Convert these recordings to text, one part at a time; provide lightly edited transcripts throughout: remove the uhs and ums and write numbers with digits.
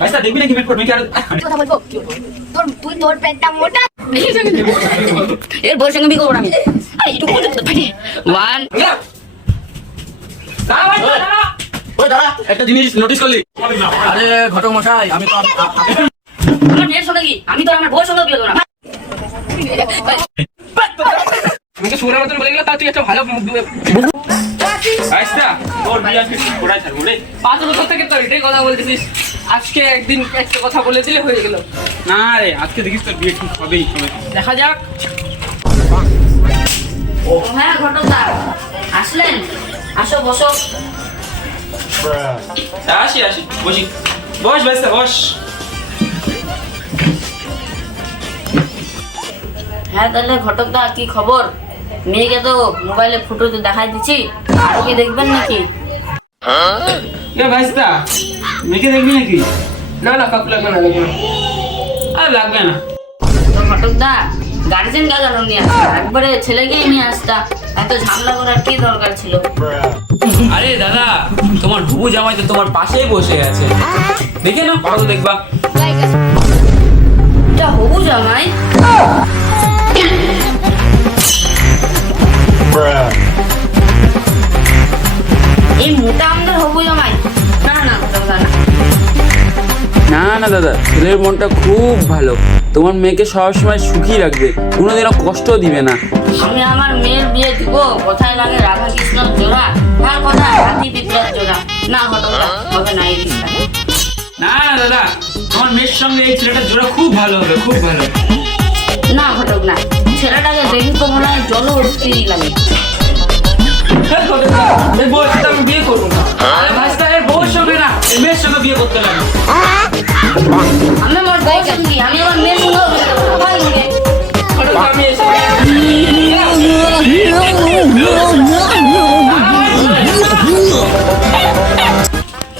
ভাইস্তা দেখবি নাকি মেট করবি কি আর কথা বলবো তুই তোর পেটটা মোটা এর বউর সঙ্গে বিয়ে করবো না আমি একটু বলতে তো ফাটে ওয়ান দাঁড়া ভাই দাঁড়া ওই দাঁড়া একটা জিনিস নোটিস করলি আরে ঘটক মশাই আমি তো আমার মেয়ের সঙ্গে কি আমি তো আমার বউর সঙ্গে বিয়ে করবো না আমাকে সুরা মতন বলে গেল তাও তুই একটা ভালো ভাইস্তা তোর বিয়ে আজকে কোড়াই ছাড়বো রে 5 বছর থেকে তো এটাই কথা বলতেছিস আজকে একদিন একটা কথা বলে দিলে হয়ে গেল না রে আজকে দেখিস তোর বিয়ে ঠিক হবেই হবে দেখা যাক ও হ্যাঁ ঘটকদা আসলেন আসো বসো আসি আসি বসি বস ভাইস্তা বস হ্যাঁ তাহলে ঘটকদা কি খবর মেয়েকে তো মোবাইলে ফটোতে দেখাই দিচ্ছি আরো কি দেখবেন নাকি এ ভাইস্তা মেয়েকে দেখবি নাকি না না কাকু লাগবে না লাগবে না আর লাগবে না তো ঘটকদা গার্জেন গেল নিয়ে আসতা একবারে ছেলেকেই নিয়ে আসতা এত ঝামেলা করার কি দরকার ছিল আরে দাদা তোমার বুবু জামাই তো তোমার পাশেই বসে আছে দেখে না কত দেখবা এটা হবু জামাই এই মোটা আমাদের হবু জামাই না না ঘটকদা না না না দাদা ছেলের মনটা খুব ভালো তোমার মেয়েকে সবসময় সুখী রাখবে কোনোদিনও কষ্ট দিবে না আমি আমার মেয়ের বিয়ে দিব কোথায় লাগে রাধা কৃষ্ণর জোড়া আর কোথায় হাতি পিঁপড়ার জোড়া না ঘটকদা হবে না এই রিস্তা না না দাদা তোমার মেয়ের সঙ্গে এই ছেলেটা জোড়া খুব ভালো হবে খুব ভালো না ঘটক না ছেলেটাকে দেখি তো মনে হয় জল উঠতে লাগে এই বউর সাথে আমি বিয়ে করবো না আরে ভাইস্তা এর বউর সঙ্গে না এর মেয়ের সঙ্গে বিয়ে করতে লাগে আমি আমার বউ সঙ্গী আমি আমার মেয়ের সঙ্গেও বিয়ে করবো ভাই মুখে ঘটক আমি এসে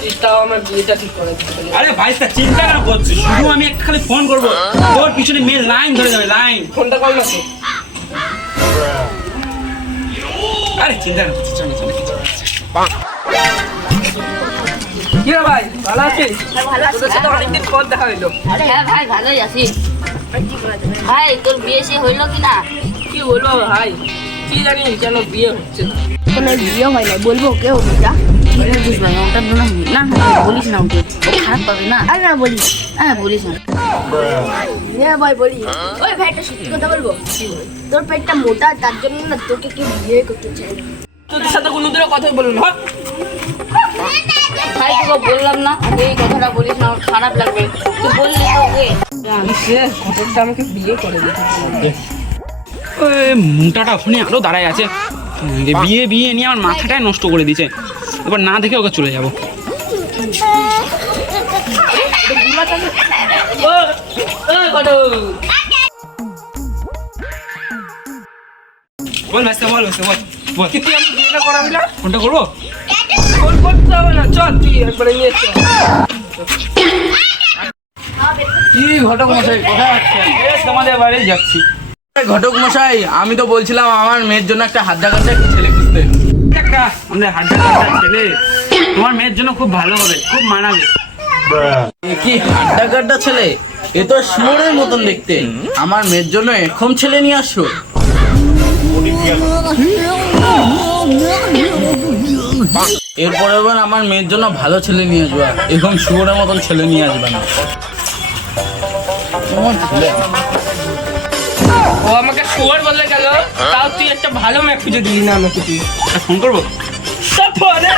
এটাও আমার বিয়েটা ঠিক করে দিতে হবে। আরে ভাইস্তা চিন্তা কেন করছিস শুধু আমি একটা খালি ফোন করবো তোর পিছনে মেয়ের লাইন ধরে যাবে লাইন ফোনটা কর না তো। আরে চিন্তা কেন করছিস চলো চলো কি রে ভাই ভালো আছিস ভালো আছি তোদের সাথে অনেকদিন পর দেখা হইলো হ্যাঁ ভাই ভালোই আছি ভাই তোর বিয়ে সে হইলো কি না কি বলবো ভাই কি জানি কেন বিয়ে হচ্ছে না কোনো বিয়ে হয় না বলবো কেউ বিটা বলিস ভাই ওটা না না বলিস না ওকে ও খারাপ পাবে না আরে না বলিস হ্যাঁ বলিস না হ্যাঁ ভাই বলি ওই ভাই একটা সত্যি কথা বলবো তোর পেটটা মোটা তার জন্য না তোকে কেউ বিয়ে করতে চায় না তোদের সাথে কোনোদিনও কথা বলবো না ভাই তোকে বললাম না ওকে এই কথাটা বলিস না আমার খারাপ লাগবে তুই বললি না ওকে সে ঘটকটা আমাকে বিয়ে করে দিতে ওই মুটাটা ওখানে আরো দাঁড়ায় আছে বিয়ে বিয়ে নিয়ে আমার মাথাটাই নষ্ট করে দিয়েছে এবার না দেখে ওকে চলে যাবো বল ভাইস্তা বল ভাইস্তা বল বল তুই আমি বিয়েটা করাবি না কোনটা করবো ফোন করতে হবে না চল তুই একবারে নিয়ে চল কি ঘটক মশাই কোথায় আছেন তোমাদের বাড়ি যাচ্ছি ঘটক মশাই আমি তো বলছিলাম আমার মেয়ের জন্য একটা হাড্ডা কাটা ছেলে খুঁজতে একটা আমাদের হাড্ডা ছেলে তোমার মেয়ের জন্য খুব ভালো হবে খুব মানাবে এ কি হাড্ডা কাটা ছেলে এ তো শুয়োরের মতন দেখতে আমার মেয়ের জন্য এরকম ছেলে নিয়ে আসো এরপরে এবার আমার মেয়ের জন্য ভালো ছেলে নিয়ে আসবা এরকম শুয়োরের মতন ছেলে নিয়ে আসবে না কেমন ছেলে ও আমাকে শুয়ার বলে গেল তাও তুই একটা ভালো মেয়ে খুঁজে দিলি না আমাকে তুই ফোন করবো সব ফোনে